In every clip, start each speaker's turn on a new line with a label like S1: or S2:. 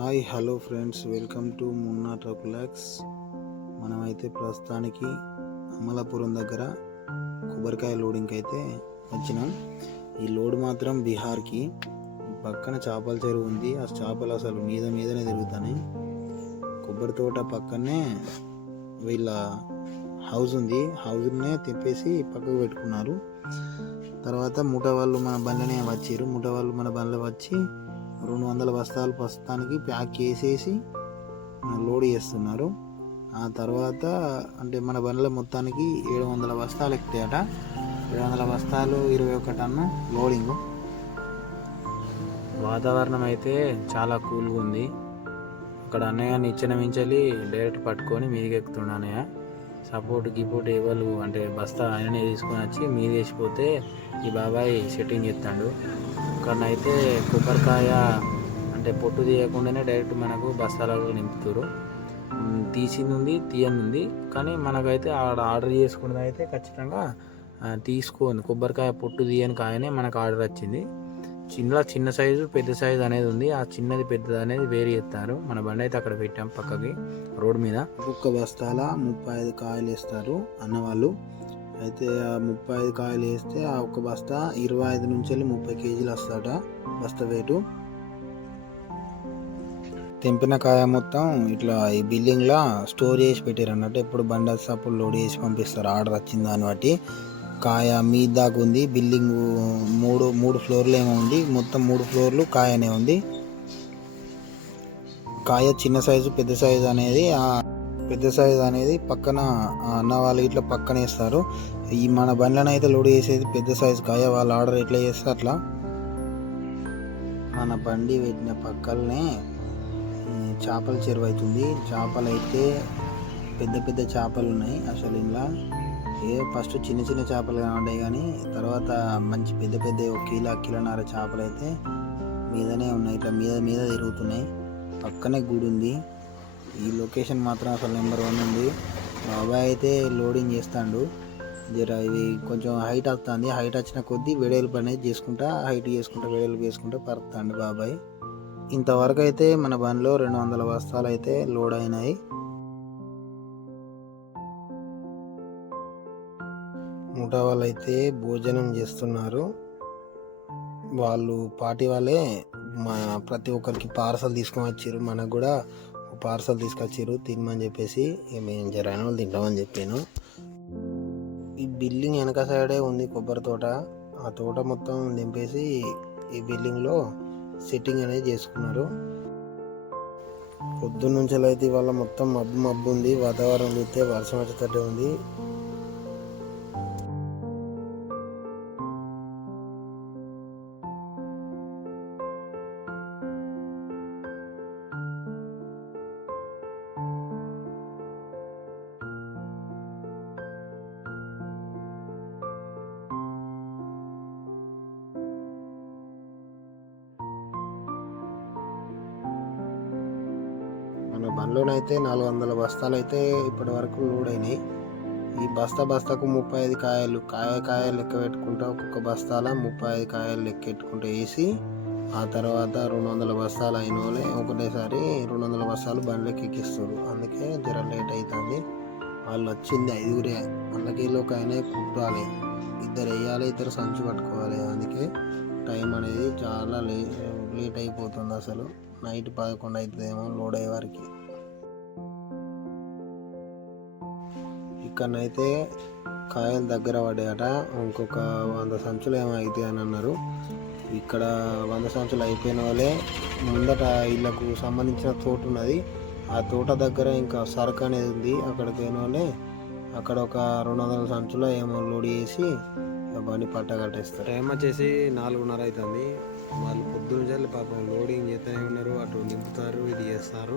S1: Hi hello friends welcome to Munna ట్రకులాక్స్ మనమైతే ప్రస్తుతానికి అమలాపురం దగ్గర కొబ్బరికాయ లోడింగ్కి అయితే వచ్చినాం. ఈ లోడ్ మాత్రం బీహార్కి. పక్కన చేపల చెరువు ఉంది. ఆ చేపలు అసలు మీద మీదనే తిరుగుతున్నాయి. కొబ్బరి తోట పక్కనే వీళ్ళ హౌస్ ఉంది. హౌస్నే తిప్పేసి పక్కకు పెట్టుకున్నారు. తర్వాత ముఠ వాళ్ళు మన బండ్లనే వచ్చారు. ముఠ వాళ్ళు మన బండ్లో వచ్చి రెండు వందల బస్తాలు ప్రస్తుతానికి ప్యాక్ చేసేసి లోడ్ చేస్తున్నారు. ఆ తర్వాత అంటే మన బండ్ల మొత్తానికి ఏడు వందల బస్తాలు ఎక్కుతాయట ఏడు వందల బస్తాలు ఇరవై ఒక టన్ను లోడింగ్. వాతావరణం అయితే చాలా కూల్గా ఉంది. అక్కడ అన్నయ్య నిచ్చెన మించాలి డైరెక్ట్ పట్టుకొని మీదికి ఎక్కుతుండ అన్నయ్య. సపోర్ట్ గిపోర్ట్ ఎవరు అంటే బస్తా ఆయననే తీసుకొని వచ్చి మీద వేసిపోతే ఈ బాబాయ్ సెట్టింగ్ చేస్తాడు. అయితే కొబ్బరికాయ అంటే పొట్టు తీయకుండానే డైరెక్ట్ మనకు బస్తాలలో నింపుతారు. తీసింది ఉంది తీయని ఉంది కానీ మనకైతే ఆడ ఆర్డర్ చేసుకున్నది అయితే ఖచ్చితంగా తీసుకోండి. కొబ్బరికాయ పొట్టు తీయని కాయనే మనకు ఆర్డర్ వచ్చింది. చిన్న చిన్న సైజు పెద్ద సైజు అనేది ఉంది. ఆ చిన్నది పెద్దది అనేది వేరు చేస్తారు. మన బండి అయితే అక్కడ పెట్టాం పక్కకి రోడ్ మీద. ఒక్క బస్తాల ముప్పై ఐదు కాయలు వేస్తారు అన్నవాళ్ళు. అయితే ఆ ముప్పై ఐదు కాయలు వేస్తే ఆ ఒక బస్తా ఇరవై ఐదు నుంచి వెళ్ళి ముప్పై కేజీలు వస్తాట బస్తా వెయిట్ తెంపిన కాయ మొత్తం ఇట్లా ఈ బిల్డింగ్లో స్టోర్ చేసి పెట్టారు అన్నట్టు ఎప్పుడు బండల్స్ అప్పుడు లోడ్ చేసి పంపిస్తారు. ఆర్డర్ వచ్చిన దాన్ని బట్టి. కాయ మీ దాకా ఉంది బిల్డింగ్ మూడు మూడు ఫ్లోర్లు ఏమో ఉంది మొత్తం మూడు ఫ్లోర్లు కాయనే ఉంది. కాయ చిన్న సైజు పెద్ద సైజు అనేది పెద్ద సైజ్ అనేది పక్కన అన్న వాళ్ళు ఇట్లా పక్కన వేస్తారు ఈ మన బండ్లను అయితే లోడ్ చేసేది పెద్ద సైజ్ కాయ వాళ్ళు ఆర్డర్ ఎట్లా చేస్తే అట్లా. మన బండి పెట్టిన పక్కలనే చేపల చెరువు అవుతుంది. చేపలు అయితే పెద్ద పెద్ద చేపలు ఉన్నాయి అసలు ఇలా ఏ ఫస్ట్ చిన్న చిన్న చేపలు కనబడ్డాయి కానీ తర్వాత మంచి పెద్ద పెద్ద ఒక కిలో కిలోన్నర చేపలు అయితే మీదనే ఉన్నాయి. ఇట్లా మీద మీద తిరుగుతున్నాయి. పక్కనే గుడి ఉంది. ఈ లొకేషన్ మాత్రం అసలు నెంబర్ వన్ ఉంది. బాబాయ్ అయితే లోడింగ్ చేస్తాడు. జర ఇది కొంచెం హైట్ వస్తుంది. హైట్ వచ్చిన కొద్దీ వెడల్పు అనేది చేసుకుంటా హైట్ చేసుకుంటా వెడల్పు చేసుకుంటా పరుతాడు బాబాయ్. ఇంతవరకు అయితే మన బండిలో రెండు వందల బస్తాలు అయితే లోడ్ అయినాయి. ముఠా వాళ్ళు అయితే భోజనం చేస్తున్నారు. వాళ్ళు పార్టీ వాళ్ళే మా ప్రతి ఒక్కరికి పార్సల్ తీసుకొని వచ్చారు. మనకు కూడా పార్సల్ తీసుకొచ్చారు తినమని చెప్పేసి మేము జరైన వాళ్ళు తింటామని చెప్పాను ఈ బిల్డింగ్ వెనక సైడే ఉంది కొబ్బరి తోట. ఆ తోట మొత్తం నింపేసి ఈ బిల్డింగ్లో సెట్టింగ్ అనేది చేసుకున్నారు. పొద్దున్నుంచి అయితే ఇవాళ మొత్తం మబ్బు మబ్బు ఉంది. వాతావరణం చూస్తే వర్షం వచ్చేటట్టే ఉంది. బండ్లోనైతే నాలుగు వందల బస్తాలు అయితే ఇప్పటి వరకు లోడ్ అయినాయి ఈ బస్తా బస్తాకు ముప్పై ఐదు కాయలు కాయ కాయ లెక్క పెట్టుకుంటా ఒక్కొక్క బస్తాల ముప్పై ఐదు కాయలు లెక్క పెట్టుకుంటూ వేసి ఆ తర్వాత రెండు వందల బస్తాలు అయిన వాళ్ళే ఒకటేసారి రెండు వందల బస్తాలు బండ్లకి ఎక్కిస్తారు అందుకే జర లేట్ అవుతుంది వాళ్ళు వచ్చింది ఐదుగురే. అందుకేలో ఒక ఆయన కుట్టాలి ఇద్దరు వేయాలి ఇద్దరు సంచి పట్టుకోవాలి. అందుకే టైం అనేది చాలా లే లేట్ అయిపోతుంది అసలు. నైట్ పదకొండు అవుతుందేమో లోడ్ అయ్యే వారికి. ఇక్కడనైతే కాయలు దగ్గర పడ్డాయట ఇంకొక వంద సంచులు ఏమో అవుతాయి అని అన్నారు. ఇక్కడ వంద సంచులు అయిపోయిన వాళ్ళే ముందట వీళ్ళకు సంబంధించిన తోట ఉన్నది. ఆ తోట దగ్గర ఇంకా సరుకు అనేది ఉంది. అక్కడికి పోయిన వాళ్ళే అక్కడ ఒక రెండు వందల సంచులు ఏమో లోడ్ చేసి బండి పట్ట కట్టేస్తారు. టైం వచ్చేసి నాలుగున్నర అవుతుంది వాళ్ళు పొద్దున్న జల్లి పాపం లోడింగ్ చేస్తూనే ఉన్నారు. అటు నింపుతారు ఇది చేస్తారు.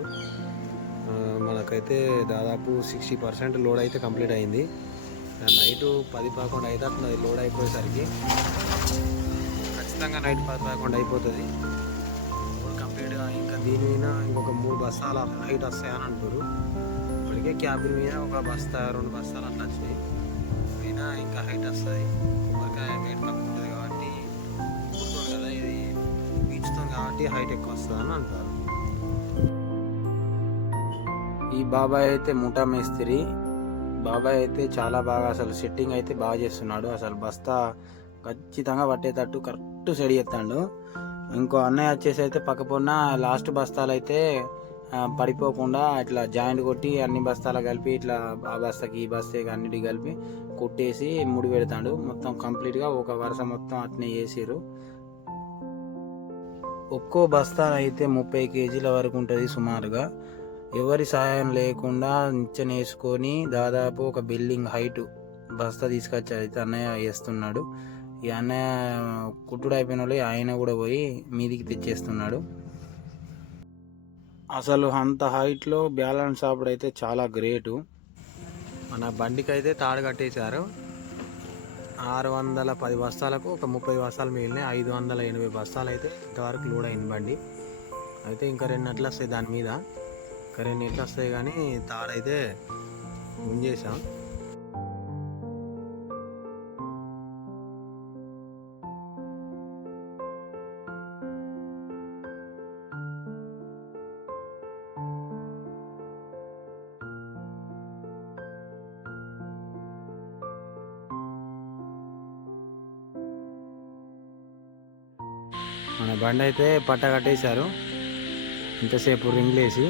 S1: మనకైతే దాదాపు సిక్స్టీ పర్సెంట్ లోడ్ అయితే కంప్లీట్ అయింది. నైట్ పది పదకొండు అయితే అట్లా లోడ్ అయిపోయేసరికి. ఖచ్చితంగా నైట్ పది పదకొండు అయిపోతుంది. కంప్లీట్గా ఇంకా దీని మీద ఇంకొక మూడు బస్తాల హైట్ వస్తాయని అంటారు ఇప్పటికే క్యాబిన్ మీద ఒక బస్తా రెండు బస్తాలు అట్లా వచ్చినాయి. అయినా ఇంకా హైట్ వస్తుంది. కొబ్బరికాయ వెయిట్ తక్కువ ఉంటుంది కాబట్టి కదా ఇది బీచ్తో కాబట్టి హైట్ ఎక్కువ వస్తుంది అని అంటారు. ఈ బాబాయ్ అయితే ముఠా మేస్త్రి. బాబాయ్ అయితే చాలా బాగా అసలు సెట్టింగ్ అయితే బాగా చేస్తున్నాడు. అసలు బస్తా ఖచ్చితంగా పట్టేటట్టు కరెక్ట్ సెడి చేస్తాడు. ఇంకో అన్నయ్య వచ్చేసి అయితే పక్కపొన్న లాస్ట్ బస్తాలు అయితే పడిపోకుండా ఇట్లా జాయింట్ కొట్టి అన్ని బస్తాలు కలిపి ఇట్లా ఆ బస్తాకి ఈ బస్తాకి అన్నిటి కలిపి కొట్టేసి ముడి పెడతాడు. మొత్తం కంప్లీట్గా ఒక వరుస మొత్తం అట్నే చేసిరు ఒక్కో బస్తా అయితే ముప్పై కేజీల వరకు ఉంటుంది సుమారుగా. ఎవరి సహాయం లేకుండా నిచ్చనేసుకొని దాదాపు ఒక బిల్డింగ్ హైట్ బస్తా తీసుకొచ్చి అయితే అన్నయ్య వేస్తున్నాడు. ఈ అన్నయ్య కుట్టుడు అయిపోయిన వాళ్ళు ఆయన కూడా పోయి మీదికి తెచ్చేస్తున్నాడు. అసలు అంత హైట్లో బ్యాలెన్స్ ఆపడం అయితే చాలా గ్రేటు. మన బండికి అయితే తాడు కట్టేశారు. ఆరు వందల పది బస్తాలకు ఒక ముప్పై బస్తాలు మిగిలినాయి. ఐదు వందల ఎనభై బస్తాలు అయితే ఇంతవరకు లోడ్ అయింది బండి. అయితే ఇంకా రెండు నెలలు వస్తాయి దాని మీద. కరెంట్ నీళ్ళు వస్తాయి కానీ తాడైతే ముంజేసాం మన బండి అయితే పట్ట కట్టేశారు ఇంతసేపు రింగ్లేసి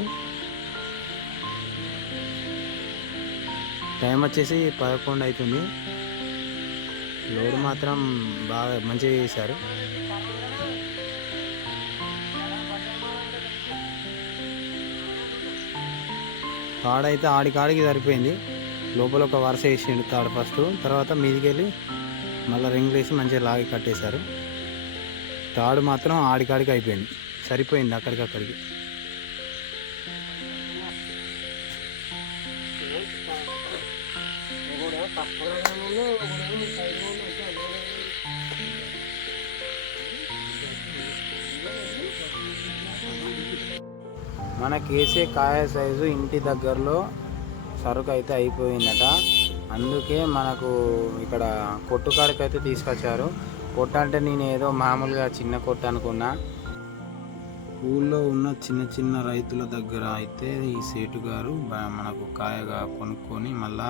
S1: టైం వచ్చేసి పదకొండు అవుతుంది లోడ్ మాత్రం బాగా మంచిగా చేశారు. తాడైతే ఆడికాడికి సరిపోయింది. లోపల ఒక వరుస వేసిండు తాడు ఫస్ట్ తర్వాత మీదికి వెళ్ళి మళ్ళీ రింగ్ వేసి మంచిగా లాగి కట్టేశారు. తాడు మాత్రం ఆడికాడికి అయిపోయింది. సరిపోయింది అక్కడికక్కడికి. మనకేసే కాయ సైజు ఇంటి దగ్గరలో సరుకు అయితే అయిపోయిందట. అందుకే మనకు ఇక్కడ కొట్టుకాడికి అయితే తీసుకొచ్చారు. కొట్ట అంటే నేను ఏదో మామూలుగా చిన్న కొట్ట అనుకున్నా. ఊళ్ళో ఉన్న చిన్న చిన్న రైతుల దగ్గర అయితే ఈ సేటు గారు మనకు కాయగా కొనుక్కొని మళ్ళా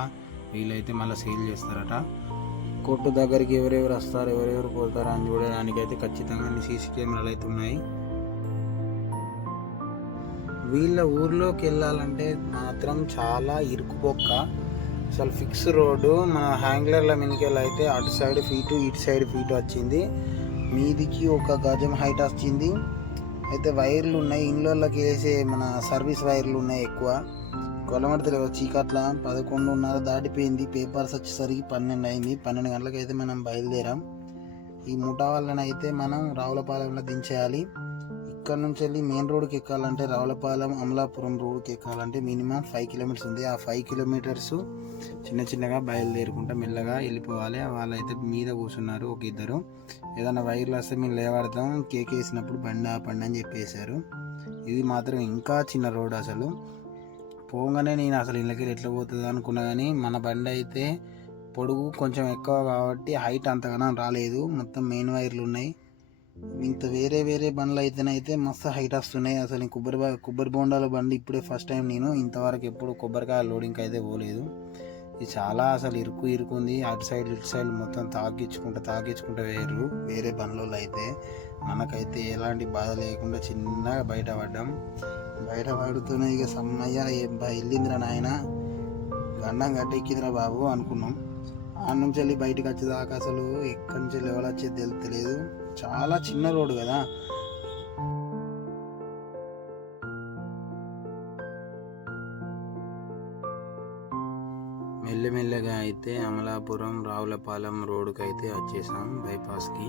S1: వీలైతే మళ్ళీ సేల్ చేస్తారట. కొట్టు దగ్గరికి ఎవరెవరు వస్తారు ఎవరెవరు పోతారు అని చూడడానికి అయితే ఖచ్చితంగా సీసీ కెమెరాలు అయితే ఉన్నాయి. వీళ్ళ ఊర్లోకి వెళ్ళాలంటే మాత్రం చాలా ఇరుకుబొక్క అసలు ఫిక్స్ రోడ్డు మన హ్యాంగ్లర్ల మినికెళ్ళి అయితే అటు సైడ్ ఫీటు ఇటు సైడ్ ఫీటు వచ్చింది. మీదికి ఒక గజం హైట్ వచ్చింది. అయితే వైర్లు ఉన్నాయి. ఇండ్లకి వేసే మన సర్వీస్ వైర్లు ఉన్నాయి ఎక్కువ. కొలమడతలేవు చీకట్ల పదకొండున్నర దాటిపోయింది. పేపర్స్ వచ్చేసరికి పన్నెండు అయింది. పన్నెండు గంటలకు అయితే మనం బయలుదేరాం. ఈ ముఠా వాళ్ళని అయితే మనం రావులపాలెంలో దించేయాలి. ఇక్కడ నుంచి వెళ్ళి మెయిన్ రోడ్కి ఎక్కాలంటే రావులపాలెం అమలాపురం రోడ్కి ఎక్కాలంటే మినిమం ఫైవ్ కిలోమీటర్స్ ఉంది. ఆ ఫైవ్ కిలోమీటర్స్ చిన్న చిన్నగా బయలుదేరుకుంటా మెల్లగా వెళ్ళిపోవాలి. వాళ్ళైతే మీద కూర్చున్నారు ఒక ఇద్దరు. ఏదైనా వైర్లు వస్తే మేము లేవాడతాం. కేక్ వేసినప్పుడు బండి ఆపండి అని చెప్పేశారు. ఇది మాత్రం ఇంకా చిన్న రోడ్ అసలు. పోగానే నేను అసలు ఇళ్ళకి ఎట్లా పోతుంది అనుకున్నా కానీ మన బండి అయితే పొడుగు కొంచెం ఎక్కువ కాబట్టి హైట్ అంతగానో రాలేదు. మొత్తం మెయిన్ వైర్లు ఉన్నాయి. ఇంత వేరే వేరే బండ్లు అయితేనైతే మస్తు హైట్ వస్తున్నాయి. అసలు ఈ కొబ్బరి కొబ్బరి బొండాల బండి ఇప్పుడే ఫస్ట్ టైం నేను. ఇంతవరకు ఎప్పుడు కొబ్బరికాయ లోడింగ్ అయితే పోలేదు. ఇది చాలా అసలు ఇరుకు ఇరుకుంది అటు సైడ్ ఇటు సైడ్ మొత్తం తాగించుకుంటూ తాగించుకుంటూ వేరు వేరే బండ్లలో అయితే మనకైతే ఎలాంటి బాధ లేకుండా చిన్నగా బయట పడ్డాం. బయట పడుతూనే ఇక సమ్మయ్య వెళ్ళిందిరా నాయన. గండం గట్టెక్కిందిరా బాబు అనుకున్నాం. ఆ నుంచి వెళ్ళి బయటకు వచ్చేదాకా అసలు ఎక్కడి నుంచి లెవెల్ వచ్చేది తెలుస్తలేదు చాలా చిన్న రోడ్డు కదా. మెల్లమెల్లగా అయితే అమలాపురం రావులపాలెం రోడ్డుకి అయితే వచ్చేసాం బైపాస్కి.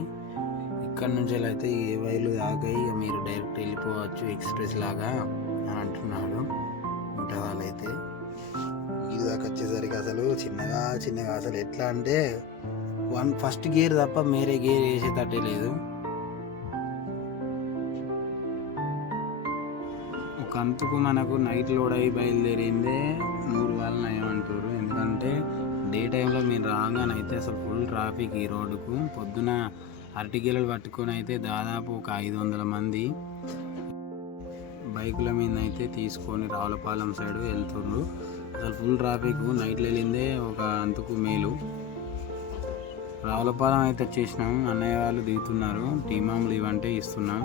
S1: ఇక్కడ నుంచి అయితే ఏ వైలు దాకా ఇక మీరు డైరెక్ట్ వెళ్ళిపోవచ్చు ఎక్స్ప్రెస్ లాగా అని అంటున్నాడు ఉంటా ఇది దాకా వచ్చేసరికి అసలు చిన్నగా చిన్నగా అసలు ఎట్లా అంటే వన్ ఫస్ట్ గేర్ తప్ప మేరే గేర్ వేసేటట్టే లేదు. ఒక అంతుకు మనకు నైట్ లోడ్ అయ్యి బయలుదేరిందే నూరు వాళ్ళని నయమంటారు. ఎందుకంటే డే టైంలో మీరు రాగానైతే అసలు ఫుల్ ట్రాఫిక్ ఈ రోడ్డుకు. పొద్దున అరటిగేలలు పట్టుకొని అయితే దాదాపు ఒక ఐదు వందల మంది బైకుల మీద అయితే తీసుకొని రావులపాలెం సైడ్ వెళ్తుండ్రు అసలు ఫుల్ ట్రాఫిక్ నైట్లో వెళ్ళిందే ఒక అంతకు మేలు. రావులపాలెం అయితే వచ్చేసినాం అన్నయ్య వాళ్ళు దిగుతున్నారు. టీమాములు ఇవంటే ఇస్తున్నాం.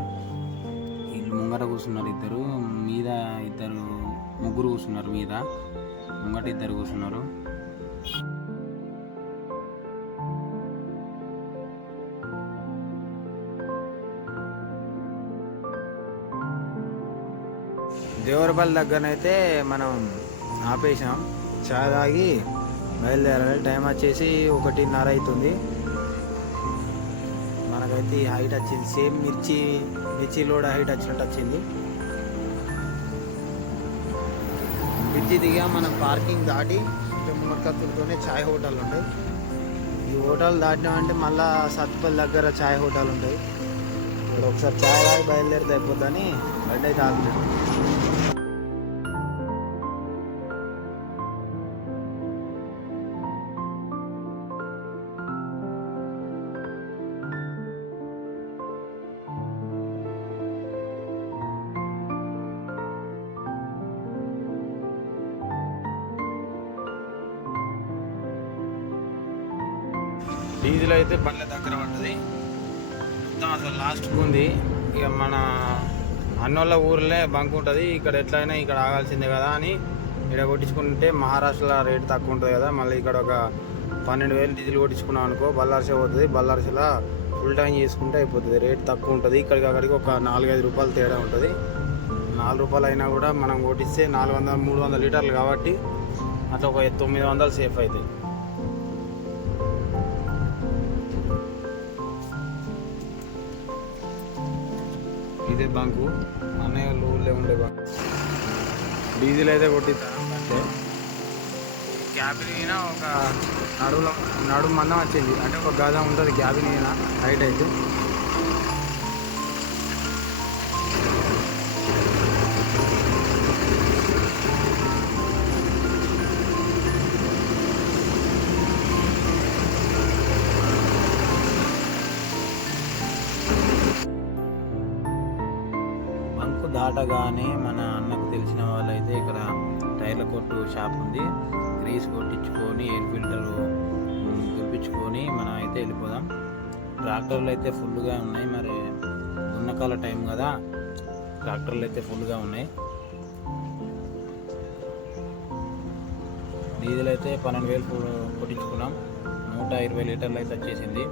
S1: వీళ్ళు ముంగట కూర్చున్నారు ఇద్దరు. మీద ఇద్దరు ముగ్గురు కూర్చున్నారు మీద. ముంగట ఇద్దరు కూర్చున్నారు. దేవరపల్లి దగ్గరనైతే మనం ఆపేసాం చాయ్ తాగి బయలుదేరాలి. టైం వచ్చేసి ఒకటిన్నర అవుతుంది. మనకైతే హైట్ వచ్చింది. సేమ్ మిర్చి మిర్చి లోడ్ హైట్ వచ్చినట్టు వచ్చింది. మిర్చి దిగా మనం పార్కింగ్ దాటి ముమ్మకత్తులతోనే చాయ్ హోటల్ ఉంటాయి ఈ హోటల్ దాటినామంటే మళ్ళా సత్పల్ దగ్గర చాయ్ హోటల్ ఉంటాయి ఇక్కడ ఒకసారి చాయ్ తాగి బయలుదేరితే అయిపోద్దని బయట అయితే అన్నోళ్ళ ఊర్లే బంక్ ఉంటుంది ఇక్కడ ఎట్లయినా ఇక్కడ ఆగాల్సిందే కదా అని ఇక్కడ కొట్టించుకుంటే మహారాష్ట్రలో రేట్ తక్కువ ఉంటుంది కదా. మళ్ళీ ఇక్కడ ఒక పన్నెండు వేలు డీజిల్ కొట్టించుకున్నాం అనుకో బల్లార్సే పోతుంది. బల్లార్సలో ఫుల్ టైం చేసుకుంటే అయిపోతుంది. రేట్ తక్కువ ఉంటుంది. ఇక్కడికి అక్కడికి ఒక నాలుగైదు రూపాయలు తేడా ఉంటుంది. నాలుగు రూపాయలు అయినా కూడా మనం కొట్టిస్తే నాలుగు వందల మూడు వందల లీటర్లు కాబట్టి అట్లా ఒక తొమ్మిది వందలు సేఫ్ అవుతాయి ఇదే బంకు అన్నయ్య వాళ్ళు ఊళ్ళో ఉండే బంకు. డీజిల్ అయితే కొట్టిస్తా అంటే క్యాబిన్ అయినా ఒక నడువులో నడుము మందం వచ్చింది. అంటే ఒక గజం ఉంటుంది క్యాబిన్ అయినా హైట్ అయితే. దాటగానే మన అన్నకు తెలిసిన వాళ్ళైతే ఇక్కడ టైర్ల కొట్టు షాప్ ఉంది. గ్రీస్ కొట్టించుకొని ఎయిర్ ఫిల్టర్ దులిపించుకొని మనం అయితే వెళ్ళిపోదాం. ట్రాక్టర్లు అయితే ఫుల్గా ఉన్నాయి. మరి ఉన్నకాల టైం కదా. ట్రాక్టర్లు అయితే ఫుల్గా ఉన్నాయి. డీజిల్ అయితే పన్నెండు వేలు కొట్టించుకున్నాం. నూట ఇరవై లీటర్లు అయితే వచ్చేసింది.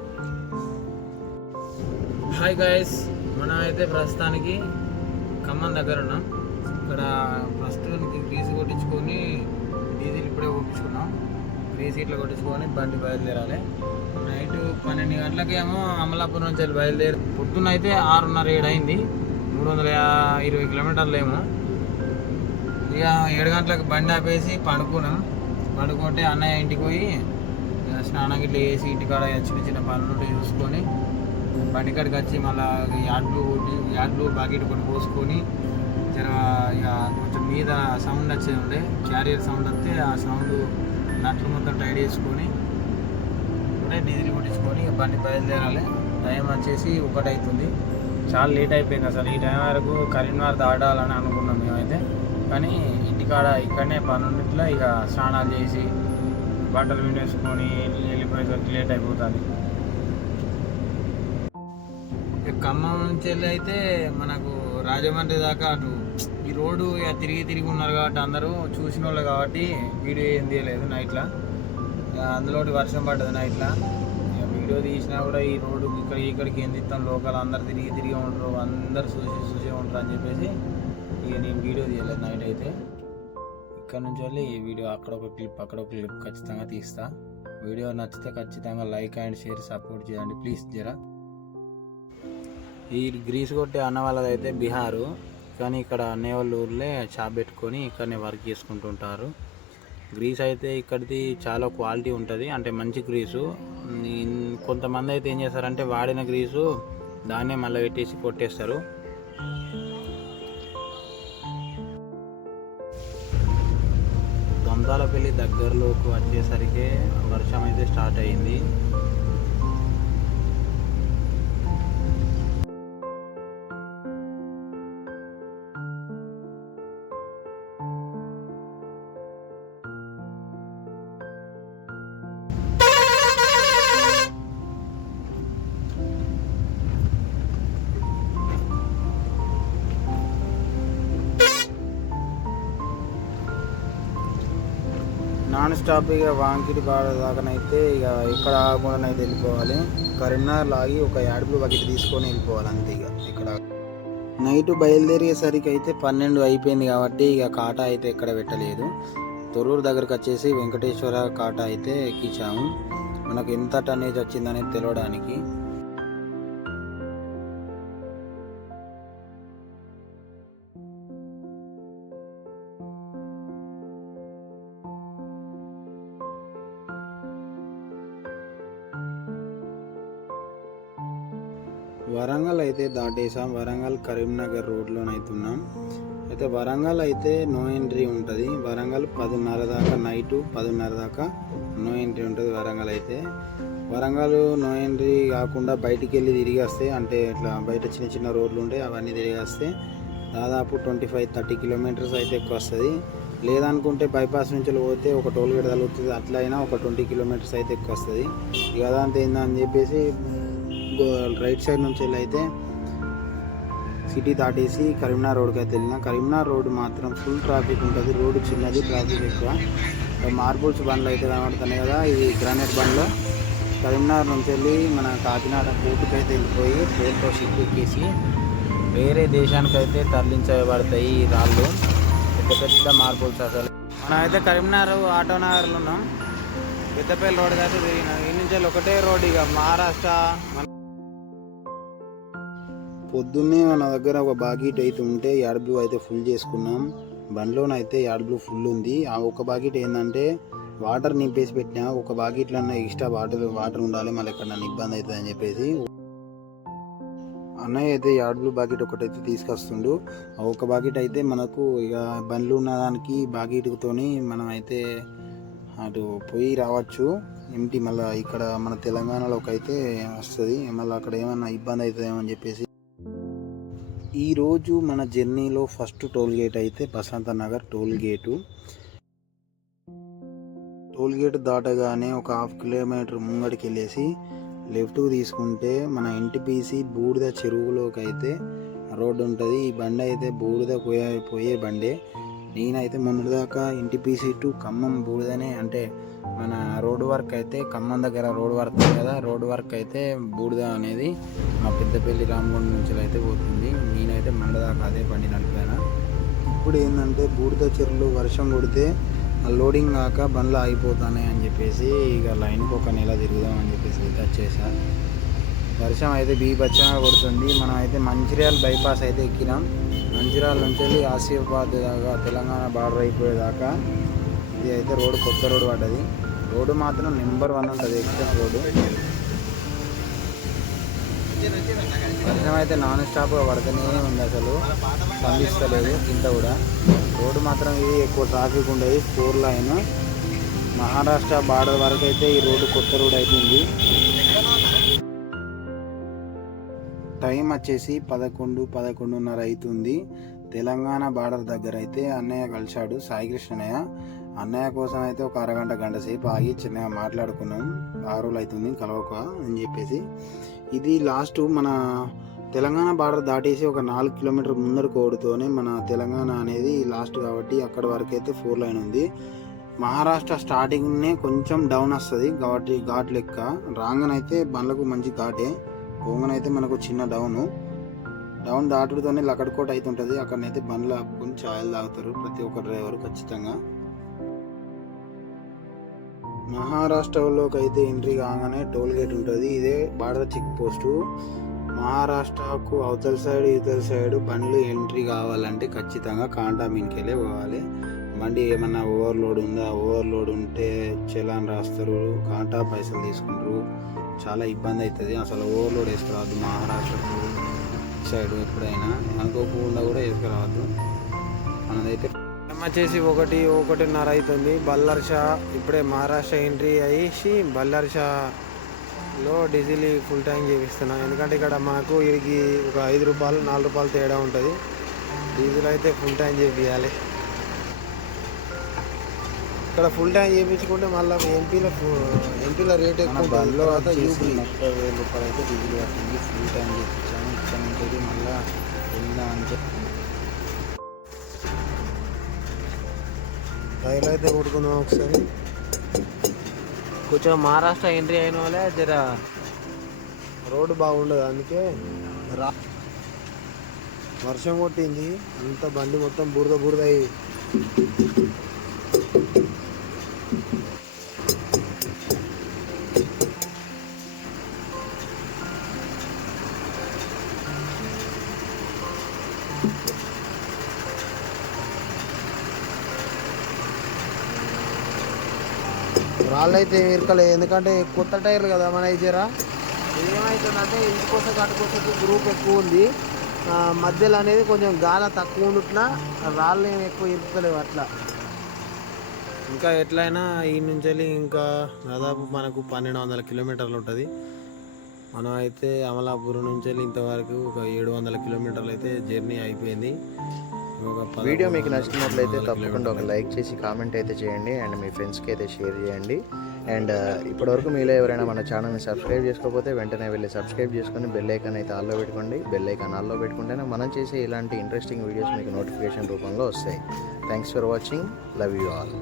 S1: Hi guys. మనం అయితే ప్రస్తుతానికి ఖమ్మం దగ్గర ఉన్నాం ఇక్కడ ప్రస్తుతానికి గ్రీస్ కొట్టించుకొని డీజిల్ ఇప్పుడే కొట్టించుకున్నాం. గ్రీస్ ఇట్లా కొట్టించుకొని బండి బయలుదేరాలి. నైట్ పన్నెండు గంటలకేమో అమలాపురం నుంచి వెళ్ళి బయలుదేరి పొద్దున్న అయితే ఆరున్నర ఏడు అయింది. మూడు వందల ఇరవై కిలోమీటర్లు ఏమో ఇక ఏడు గంటలకు బండి ఆపేసి పండుకున్నాం. పండుకుంటే అన్నయ్య ఇంటికి పోయి స్నానం గిట్ల వేసి ఇంటికాడ చిన్న చిన్న పనులు ఉంటే చూసుకొని బండి కాడికి వచ్చి మళ్ళీ యాడ్లు యాడ్లు బాకెట్ కొన్ని పోసుకొని జర ఇక కొంచెం మీద సౌండ్ వచ్చేది ఉండే క్యారియర్ సౌండ్ వస్తే ఆ సౌండ్ నట్లు మొత్తం టైట్ చేసుకొని ఇప్పుడే డీజిల్ కొట్టించుకొని బండి బయలుదేరాలి. టైం వచ్చేసి ఒకటి అవుతుంది చాలా లేట్ అయిపోయింది అసలు. ఈ టైం వరకు కరీంనగర్ దాటాలని అనుకున్నాం మేమైతే. కానీ ఇంటికాడ ఇక్కడనే పనుండిట్లో ఇక స్నానాలు చేసి బట్టలు వినేసుకొని వెళ్ళిపోయేసరికి లేట్ అయిపోతుంది. ఖమ్మం నుంచి వెళ్ళి అయితే మనకు రాజమండ్రి దాకా అటు ఈ రోడ్డు ఇక తిరిగి తిరిగి ఉన్నారు కాబట్టి అందరూ చూసిన వాళ్ళు కాబట్టి వీడియో ఏం తీయలేదు నైట్లో. అందులో వర్షం పడ్డది నైట్లో. ఇక వీడియో తీసినా కూడా ఈ రోడ్డు ఇక్కడ ఇక్కడికి ఏం తీస్తాం లోకల్ అందరు తిరిగి తిరిగి ఉంటారు అందరు చూసి చూసే ఉంటారు అని చెప్పేసి ఇక నేను వీడియో తీయలేదు నైట్ అయితే. ఇక్కడ నుంచి వెళ్ళి ఈ వీడియో అక్కడ ఒక క్లిప్ అక్కడ ఒక క్లిప్ ఖచ్చితంగా తీస్తా. వీడియో నచ్చితే ఖచ్చితంగా లైక్ అండ్ షేర్ సపోర్ట్ చేయండి ప్లీజ్ జరా. ఈ గ్రీస్ కొట్టే అన్న వాళ్ళది అయితే బీహారు. కానీ ఇక్కడ అన్నయ్య ఊర్లే షాప్ పెట్టుకొని ఇక్కడనే వర్క్ చేసుకుంటుంటారు. గ్రీస్ అయితే ఇక్కడిది చాలా క్వాలిటీ ఉంటుంది. అంటే మంచి గ్రీసు. కొంతమంది అయితే ఏం చేస్తారంటే వాడిన గ్రీసు దాన్నే మళ్ళీ పెట్టేసి కొట్టేస్తారు. దొందాలపల్లి దగ్గరలోకి వచ్చేసరికి వర్షం అయితే స్టార్ట్ అయింది. నాన్ స్టాప్ ఇక వాంకిటి బాడ దాకానైతే ఇక ఎక్కడ ఆగకుండా అయితే వెళ్ళిపోవాలి. కరీంనగర్ లాగి ఒక యాడ్బ్లూ బకెట్ తీసుకొని వెళ్ళిపోవాలి అంతే ఇక ఇక్కడ నైట్ బయలుదేరేసరికి అయితే పన్నెండు అయిపోయింది కాబట్టి ఇక కాటా అయితే ఎక్కడ పెట్టలేదు. తొరూరు దగ్గరకు వచ్చేసి వెంకటేశ్వర కాటా అయితే ఎక్కించాము. మనకు ఎంత టన్నేజ్ వచ్చిందనేది తెలవడానికి. దాటేసాం వరంగల్ కరీంనగర్ రోడ్లోనైతే ఉన్నాం అయితే వరంగల్ అయితే నో ఎంట్రీ ఉంటుంది. వరంగల్ పదిన్నర దాకా నైట్ పదిన్నర దాకా నో ఎంట్రీ ఉంటుంది వరంగల్ అయితే. వరంగల్ నో ఎంట్రీ కాకుండా బయటికి వెళ్ళి తిరిగి వస్తే అంటే ఇట్లా బయట చిన్న చిన్న రోడ్లు ఉంటాయి అవన్నీ తిరిగి వస్తే దాదాపు ట్వంటీ ఫైవ్ థర్టీ కిలోమీటర్స్ అయితే ఎక్కువ వస్తుంది. లేదనుకుంటే బైపాస్ నుంచి పోతే ఒక టోల్ గేట్ తగులుతుంది. అట్లా అయినా ఒక ట్వంటీ కిలోమీటర్స్ అయితే ఎక్కువ వస్తుంది. ఇక అదంతా ఏందని చెప్పేసి గో- రైట్ సైడ్ నుంచి వెళ్ళి అయితే సిటీ దాటేసి కరీంనగర్ రోడ్కి అయితే వెళ్ళిన. కరీంనగర్ రోడ్ మాత్రం ఫుల్ ట్రాఫిక్ ఉంటుంది. రోడ్డు చిన్నది ట్రాఫిక్ ఎక్కువ. మార్బుల్స్ బండ్లు అయితే కనబడుతున్నాయి కదా. ఇది గ్రానైట్ బండ్లు. కరీంనగర్ నుంచి వెళ్ళి మన కాకినాడ పోర్టుకి అయితే వెళ్ళిపోయి పోర్ట్లో షిప్ ఎక్కేసి వేరే దేశానికి అయితే తరలించబడతాయి ఈ రాళ్ళు. పెద్ద పెద్ద మార్బుల్స్ అసలు. మనమైతే అయితే కరీంనగర్ ఆటో నగర్లో ఉన్నాం. పెద్దపల్లి రోడ్ అయితే తిరిగినాం. ఈ నుంచి ఒకటే రోడ్ ఇక. మహారాష్ట్ర మన పొద్దున్నే మన దగ్గర ఒక బాకెట్ అయితే ఉంటే యాడ్ బ్లూ అయితే ఫుల్ చేసుకున్నాం. బండ్లోనైతే యాడ్ బ్లూ ఫుల్ ఉంది. ఆ ఒక బాకెట్ ఏంటంటే వాటర్ నింపేసి పెట్టినా ఒక బాకెట్లో ఎక్స్ట్రా వాటర్ వాటర్ ఉండాలి మళ్ళీ ఎక్కడ ఇబ్బంది అవుతుంది అని చెప్పేసి అన్నయ్య అయితే యాడ్ బ్లూ బాకెట్ ఒకటైతే తీసుకొస్తుండు. ఆ ఒక బాకెట్ అయితే మనకు ఇక బండ్లు ఉన్న దానికి బాకెట్తోని మనం అయితే అటు పోయి రావచ్చు. ఎంటీ మళ్ళీ ఇక్కడ మన తెలంగాణలోకి అయితే వస్తుంది. మళ్ళీ అక్కడ ఏమన్నా ఇబ్బంది అవుతుందేమో అని చెప్పేసి ఈరోజు మన జర్నీలో ఫస్ట్ టోల్ గేట్ అయితే Prashanth Nagar toll gate. Toll gate దాటగానే ఒక హాఫ్ కిలోమీటర్ ముంగడికి వెళ్ళేసి లెఫ్ట్ తీసుకుంటే మన ఎన్టీపీసీ బూడిద చెరువులోకి అయితే రోడ్డు ఉంటుంది. ఈ బండి అయితే బూడిద పోయే పోయే బండే. నేనైతే మొన్నటిదాకా ఎన్టీపీసీ టు ఖమ్మం బూడిదనే అంటే మన రోడ్ వర్క్ అయితే ఖమ్మం దగ్గర రోడ్ వర్క్ కదా రోడ్ వర్క్ అయితే బూడిద అనేది మా పెద్దపల్లి రామగుండ నుంచి అయితే పోతుంది. నేనైతే మండదాకా అదే బండి నడిపాను. ఇప్పుడు ఏంటంటే బూడిద చెరువులు వర్షం కొడితే ఆ లోడింగ్ కాక బండ్లు ఆగిపోతున్నాయి అని చెప్పేసి ఇక లైన్కి ఒక నెల తిరుగుదాం అని చెప్పేసి అయితే వచ్చేసా వర్షం అయితే బీభత్సంగా కొడుతుంది. మనం అయితే మంచిర్యాల బైపాస్ అయితే ఎక్కినాం. మంచిర్యాల నుంచి వెళ్ళి ఆసిఫాబాద్ దాకా తెలంగాణ బార్డర్ అయిపోయేదాకా ఇది అయితే రోడ్డు కొత్త రోడ్డు పడ్డది. రోడ్డు మాత్రం నెంబర్ వన్ ఉంటుంది ఎక్స్ప్రెస్ రోడ్డు వర్షం అయితే నాన్ స్టాప్గా పడుతూనే ఉంది అసలు. స్పందిస్తలేదు ఇంత కూడా. రోడ్డు మాత్రం ఇది ఎక్కువ ట్రాఫిక్ ఉండేది ఫోర్ లైన్. మహారాష్ట్ర బార్డర్ వరకు అయితే ఈ రోడ్డు కొత్త రోడ్ అయిపోయింది. టైం వచ్చేసి పదకొండు పదకొండున్నర అవుతుంది. తెలంగాణ బార్డర్ దగ్గర అయితే అన్నయ్య కలిశాడు సాయికృష్ణయ్య అన్నయ్య కోసం అయితే ఒక అరగంట గంట సేపు ఆగి చిన్నగా మాట్లాడుకున్నాం. ఆ రోజులు అవుతుంది కలవక అని చెప్పేసి. ఇది లాస్ట్ మన తెలంగాణ బార్డర్ దాటేసి ఒక నాలుగు కిలోమీటర్ ముందర కోడుతోనే మన తెలంగాణ అనేది లాస్ట్ కాబట్టి అక్కడ వరకు అయితే ఫోర్ లైన్ ఉంది. మహారాష్ట్ర స్టార్టింగ్నే కొంచెం డౌన్ వస్తుంది కాబట్టి ఘాట్ లెక్క. రాంగనైతే బండ్లకు మంచి ఘాటే పోంగనైతే మనకు చిన్న డౌన్ డౌన్ దాటుడుతోనే లకడ్కోట అవుతుంటుంది అక్కడనైతే బండ్లు ఆపుకొని ఛాయలు తాగుతారు ప్రతి ఒక్క డ్రైవర్ ఖచ్చితంగా. మహారాష్ట్రలోకి అయితే ఎంట్రీ కాగానే టోల్ గేట్ ఉంటుంది. ఇదే బార్డర్ చెక్ పోస్టు మహారాష్ట్రకు అవతల సైడ్ ఇవతల సైడ్ బండ్లు ఎంట్రీ కావాలంటే ఖచ్చితంగా కాంటా మీన్కెళ్ళే పోవాలి. బండి ఏమన్నా ఓవర్లోడ్ ఉందా? ఓవర్లోడ్ ఉంటే చలాన్ రాస్తారు. కాంటా పైసలు తీసుకుంటారు. చాలా ఇబ్బంది అవుతుంది అసలు ఓవర్లోడ్ వేసుకురావద్దు మహారాష్ట్రకు. సైడ్ ఎప్పుడైనా. అనుకోకుండా కూడా వేసుకురావద్దు మనదైతే వచ్చేసి ఒకటి ఒకటిన్నర అవుతుంది బల్లర్ష ఇప్పుడే మహారాష్ట్ర ఎంట్రీ అయ్యేసి బల్లర్షలో డీజిల్ ఫుల్ ట్యాంక్ చేపిస్తున్నా. ఎందుకంటే ఇక్కడ మనకు ఇది ఒక ఐదు రూపాయలు నాలుగు రూపాయలు తేడా ఉంటుంది. డీజిల్ అయితే ఫుల్ ట్యాంక్ చేపియాలి. ఇక్కడ ఫుల్ ట్యాంక్ చేయించుకుంటే మళ్ళీ ఎంపీలో ఎంపీలో రేట్ ఎక్కువ. తర్వాత యూపీ ముప్పై వేల రూపాయలు అయితే డీజిల్ పట్టింది. ఫుల్ ట్యాంక్ చేయించాము నుంచి మళ్ళీ వెళ్దాం అంటే టైర్లు అయితే కొట్టుకుందాం ఒకసారి. కొంచెం మహారాష్ట్ర ఎంట్రీ అయిన వాళ్ళే జర
S2: రోడ్డు బాగుండదు అందుకే రా. వర్షం కొట్టింది అంత బండి మొత్తం బురద బురద అయ్యి. రాళ్ళైతే ఇరకలేదు ఎందుకంటే కొత్త టైర్లు కదా మన ఇచ్చారా ఏమవుతుందంటే ఇంటికోసం కట్టుకోసం గ్రూప్ ఎక్కువ ఉంది. మధ్యలో అనేది కొంచెం గాల తక్కువ ఉండుట్లా రాళ్ళు ఏమి ఎక్కువ ఇరుకుతలేవు అట్లా. ఇంకా ఎట్లయినా ఈ నుంచి వెళ్ళి ఇంకా దాదాపు మనకు పన్నెండు వందల కిలోమీటర్లు ఉంటుంది. మనం అయితే అమలాపురం నుంచి వెళ్ళి ఇంతవరకు ఒక ఏడు వందల కిలోమీటర్లు అయితే జర్నీ అయిపోయింది.
S3: వీడియో మీకు నచ్చినట్లయితే తప్పకుండా ఒక. లైక్ చేసి కామెంట్ అయితే చేయండి. అండ్ మీ ఫ్రెండ్స్కి అయితే షేర్ చేయండి. అండ్ ఇప్పటివరకు మీలో ఎవరైనా మన ఛానల్ని సబ్స్క్రైబ్ చేసుకోకపోతే వెంటనే వెళ్ళి సబ్స్క్రైబ్ చేసుకొని బెల్ ఐకాన్ అయితే ఆల్లో పెట్టుకోండి. బెల్ ఐకాన్ ఆల్లో పెట్టుకుంటేనే మనం చేసే ఇలాంటి ఇంట్రెస్టింగ్ వీడియోస్ మీకు నోటిఫికేషన్ రూపంలో వస్తాయి. Thanks for watching love you all